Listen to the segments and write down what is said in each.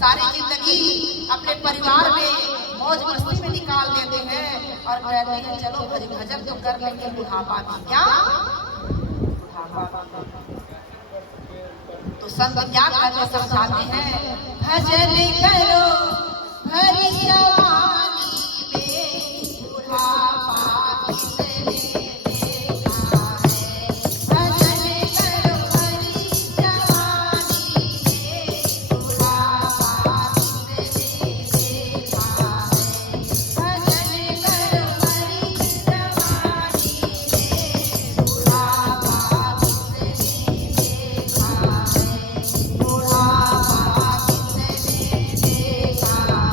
सारी जिंदगी अपने परिवार में मौज मस्ती में निकाल देते हैं और कहते हैं चलो भजन तो कर लेंगे बुढ़ापा में, क्या बुढ़ापा। तो संत क्या कहते समझाते हैं, भजन करो भरी जवानी में बुढ़ापा किसने देखा है। भजन करो भरी जवानी में बुढ़ापा किसने देखा है। भजन करो भरी जवानी में बुढ़ापा किसने देखा है। बुढ़ापा किसने देखा है।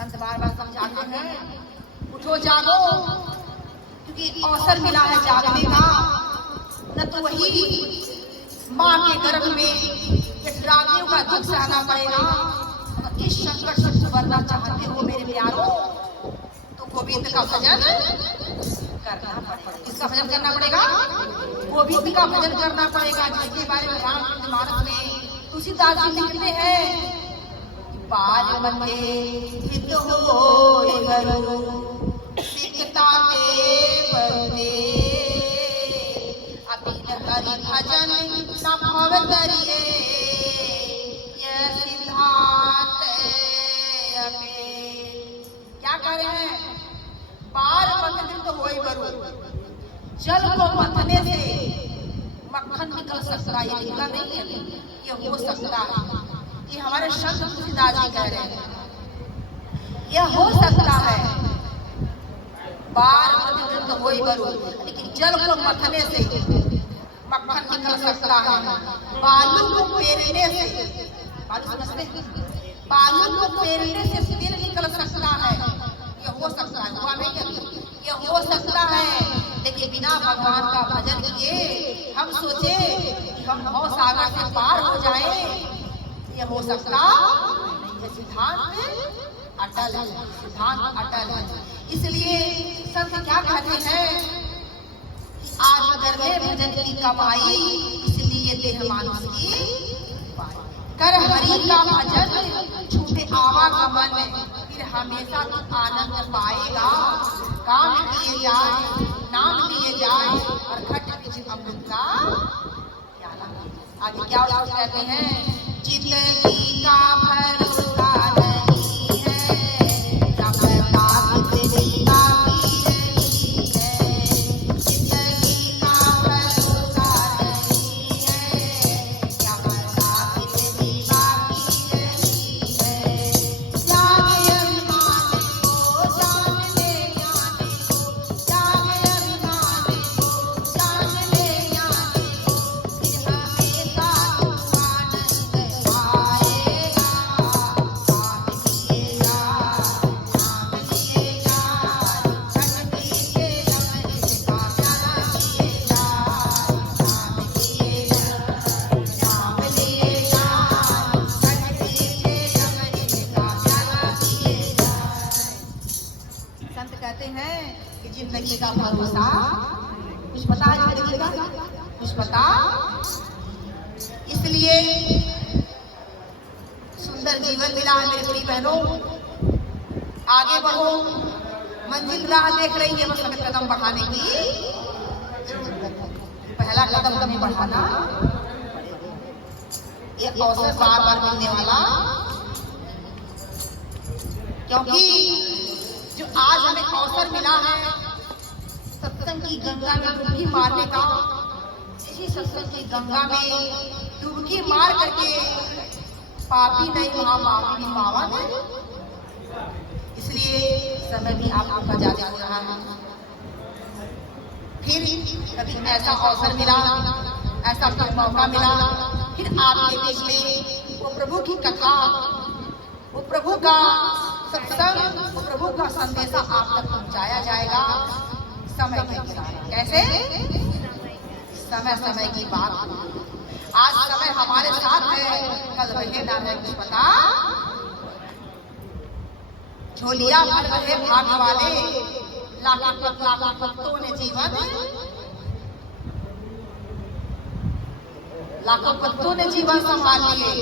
संत बार बार समझाते हैं, उठो जागो, क्योंकि अवसर मिला है जागने का। न तो वही माँ के गर्भ में डरावनियों का दुख सहना पड़ेगा। अगर इस संकट से उबरना चाहते हो मेरे प्यारों, तो गोविंद का भजन करना पड़ेगा। किसका भजन करना पड़ेगा? गोविंद का भजन करना पड़ेगा, जिसके बारे में रामचरितमानस में तुलसीदास जी लिखते हैं, बाल मते हित होय बरु सिकता के बरदे, अबिन हरि भजन न भव तरिए, यह सिद्धांत हमें। क्या कह रहे हैं? बाल मत हित होय बरु, जल को मथने से मक्खन निकल सकता है। ये निकला नहीं है, ये हो सकता है। ये हमारे संत तुलसीदास जी कह रहे हैं, यह हो सकता है। बार मत होय बरु, लेकिन जल को मथने से मक्खन निकल सकता है। बालू को पेरने से, बालू समझते हैं, बालू को पेरने से तेल निकल सकता है। यह हो सकता है, हुआ नहीं है, यह हो सकता है। लेकिन बिना भगवान का भजन किए हम सोचे कि हम भव सागर से पार हो जाए, यह हो सकता नहीं है। सिद्धांत अटल है, सिद्धांत अटल है। इसलिए संत क्या कहते हैं, आज करने भजन की कमाई, इसलिए देह मानुष की पाई। कर हरि का भजन छूटे आवागमन, फिर हमेशा तू आनंद पाएगा। काम किए जाए, नाम लिए जाए, और घट पिछ अमृत का प्याला। आगे क्या कहते हैं, जिंदगी का भरोसा नहीं है, जब बात तेरी बाकी नहीं है। जिंदगी का भरोसा नहीं है, जब बात तेरी बाकी नहीं है। जागे अभिमान को जान ले ज्ञानी को, जागे अभिमान को जान ले ज्ञानी को, फिर हमेशा तू आनंद पाएगा। काम किए जा, नाम लिए जा, घट पीछे अमृत का प्याला पिए जा। काम किए जा, नाम लिए जा, घट पीछे अमृत का प्याला पिए जा। संत कहते हैं कि जिंदगी का भरोसा, कुछ पता है जिंदगी का, कुछ पता। इसलिए सुंदर जीवन मिला है मेरी प्रिय बहनों, आगे बढ़ो। मंजिल राह देख रही है, बस हमें कदम बढ़ाने की जरूरत है। पहला कदम हमें बढ़ाना, ये अवसर बार बार मिलने वाला, क्योंकि जो आज हमें अवसर मिला है सत्संग की गंगा में डुबकी मारने का, इसी सत्संग की गंगा में डुबकी मार करके पापी नहीं वहां पापी भी पावन है। इसलिए समय भी आप आपका जारी हो रहा है। फिर कभी ऐसा अवसर मिला, ऐसा कोई मौका मिला, फिर आपके बीच में वो प्रभु की कथा, वो प्रभु का सत्संग, वो प्रभु का संदेशा आप तक पहुंचाया जाएगा समय के अनुसार। कैसे? समय समय की बात। आज समय हमारे साथ है, कल रहे ना है कुछ पता। झोलिया भर रहे भाग वाले, लाखों भक्तों ने जीवन, लाखों भक्तों ने जीवन संभाल लिए।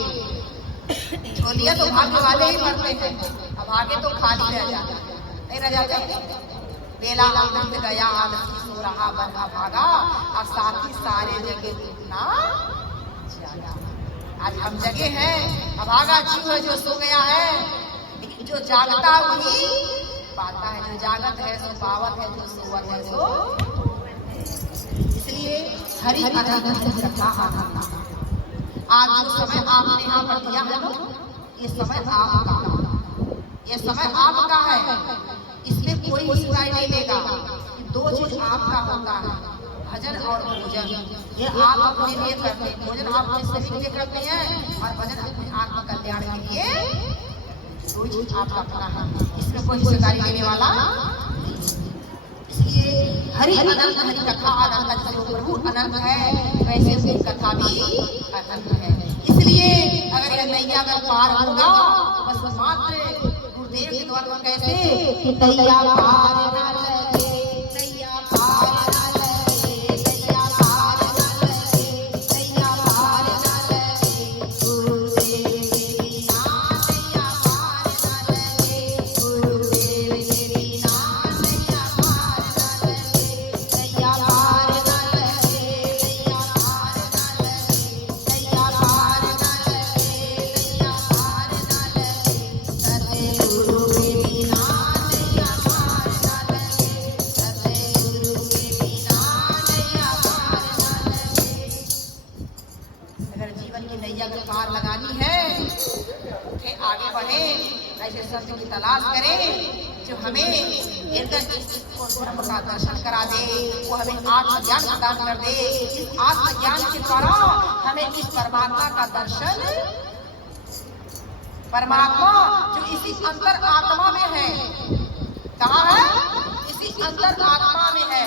झोलिया तो भाग्य वाले ही भरते हैं, अब आगे तो खाली रह जाते हैं, नहीं रह जाते। बेला आनंद गया, आलसी सो रहा बना भागा, और साथी सारे जगह ना जागा। आज हम जगे हैं, अभागा जीव है जो सो गया है, लेकिन जो जागता वही पाता है। जो जागत है सो पावत है, जो सोवत है सो। इसलिए हरि अनंत रखा आनंद। आज जो समय आपने यहाँ पर दिया है ना, ये समय आपका, ये समय आपका है। इसमें कोई बुराई नहीं लेगा। दो चीज आपका होता है, भजन और भोजन। ये आप अपने लिए करते हैं, भोजन आप अपने शरीर के लिए करते हैं, और भजन अपने आत्म कल्याण के लिए कोई चीज आपका अपना है, इसमें कोई हिस्सेदारी लेने वाला नहीं। इसलिए हरि अनंत, हरि कथा अनंत, जो प्रभु अनंत है वैसे उसकी कथा भी अनंत है। इसलिए अगर यह नैया अगर पार होगा बस मात्र गुरुदेव के द्वारा कैसे कि नैया पार न लगे, नैया पार न लगे, नैया पार न लगे, नैया पार न लगे, गुरुदेव के बिना नैया पार न लगे, गुरुदेव के बिना नैया पार न लगे, नैया पार न लगे, नैया पार न लगे, नैया पार न लगे, नैया पार न लगे, सतगुरु के बिना नैया पार न लगे, सतगुरु के बिना नैया पार न लगे। अगर जीवन की नैया अगर पार लगानी है उठे आगे बढ़े, ऐसे संत की तलाश करें जो हमें हृदय ब्रह्म का दर्शन करा दे, वो हमें आत्मज्ञान प्रदान कर दे। इस आत्मज्ञान के द्वारा हमें इस परमात्मा का दर्शन, परमात्मा जो इसी अंतर आत्मा में है, कहाँ है? इसी अंतर आत्मा में है।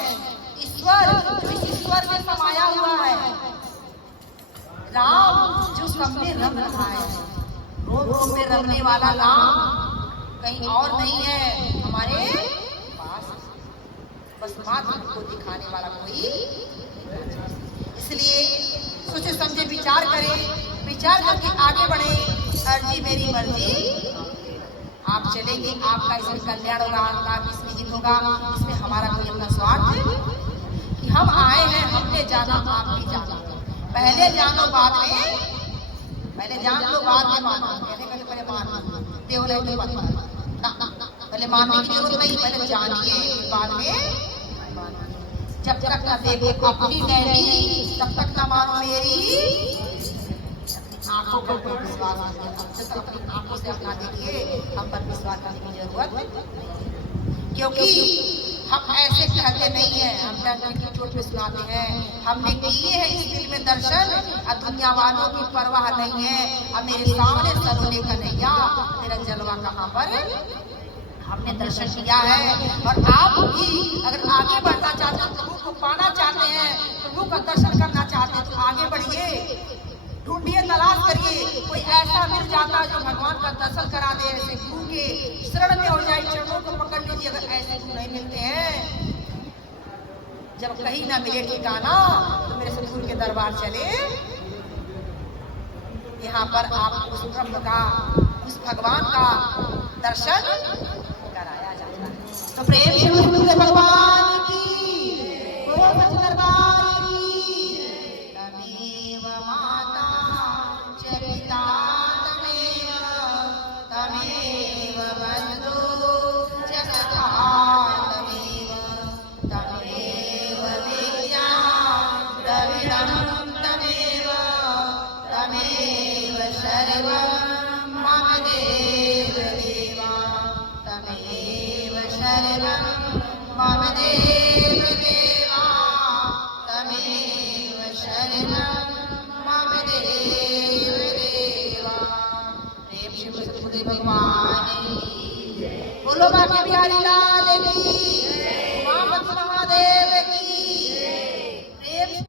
ईश्वर जो इस ईश्वर में समाया हुआ है, राम जो सब में रम रहा है, रोम रोम में रमने वाला राम कहीं और नहीं है, हमारे पास, बस मात्र को दिखाने वाला कोई। इसलिए सोचे समझे विचार करें, विचार करके आगे बढ़े। अर्जी मेरी मर्जी, आप चलेंगे, आपका इसमें कल्याण होगा, आपका इसमें जीत होगा। इसमें हमारा कोई अपना स्वार्थ कि हम आए हैं, हमने जाना, आप भी जाना। पहले जानो बाद में, पहले जान लो बाद में मानो, कहने का पहले मानो, देव नहीं तो पता ना, पहले मानने की जरूरत नहीं, पहले जानिए बाद में मानिए। जब तक न देखो अपनी नैनी तब तक न मानो मेरी। आंखों पर विश्वास कीजिए, अब तक अपनी आंखों से अपना देखिए, हम पर विश्वास करने की जरूरत नहीं, क्योंकि हम ऐसे कहते नहीं है, हम डंके की चोट पे सुनाते हैं। हमने किए हैं इस दिल में दर्शन, अब दुनिया वालों की परवाह नहीं है। अब मेरे सामने सरोने का नैया, मेरा जलवा कहाँ पर, हमने दर्शन किया है। और आप भी अगर आगे बढ़ना चाहते हैं, प्रभु को पाना चाहते हैं, प्रभु का दर्शन करना चाहते हैं, तो आगे बढ़िए, ढूंढिए, तलाश करिए। कोई ऐसा मिल जाता जो भगवान का दर्शन करा दे, ऐसे गुरु के शरण में हो जाए, चरणों को पकड़ लीजिए। अगर ऐसे गुरु नहीं मिलते हैं, जब कहीं ना मिले ठिकाना, तो मेरे सतगुरु के दरबार चले। यहाँ पर आप उस ब्रह्म का, उस भगवान का दर्शन कराया जाता है। तो प्रेम से सतगुरु भगवान की, गोरख दरबार की, तमेव माता च पिता तमेव, तमेव बंधु च सखा तमेव, तमेव विद्या द्रविणं तमेव, तमेव सर्वं मम देव देवा, तमेव सर्वं मम देव देवा, तमेव शरणं मम देव देवा। प्रेम शिव सतगुरुदेव भगवान की, बोलो बांके बिहारी लाल की, उमापति महादेव की।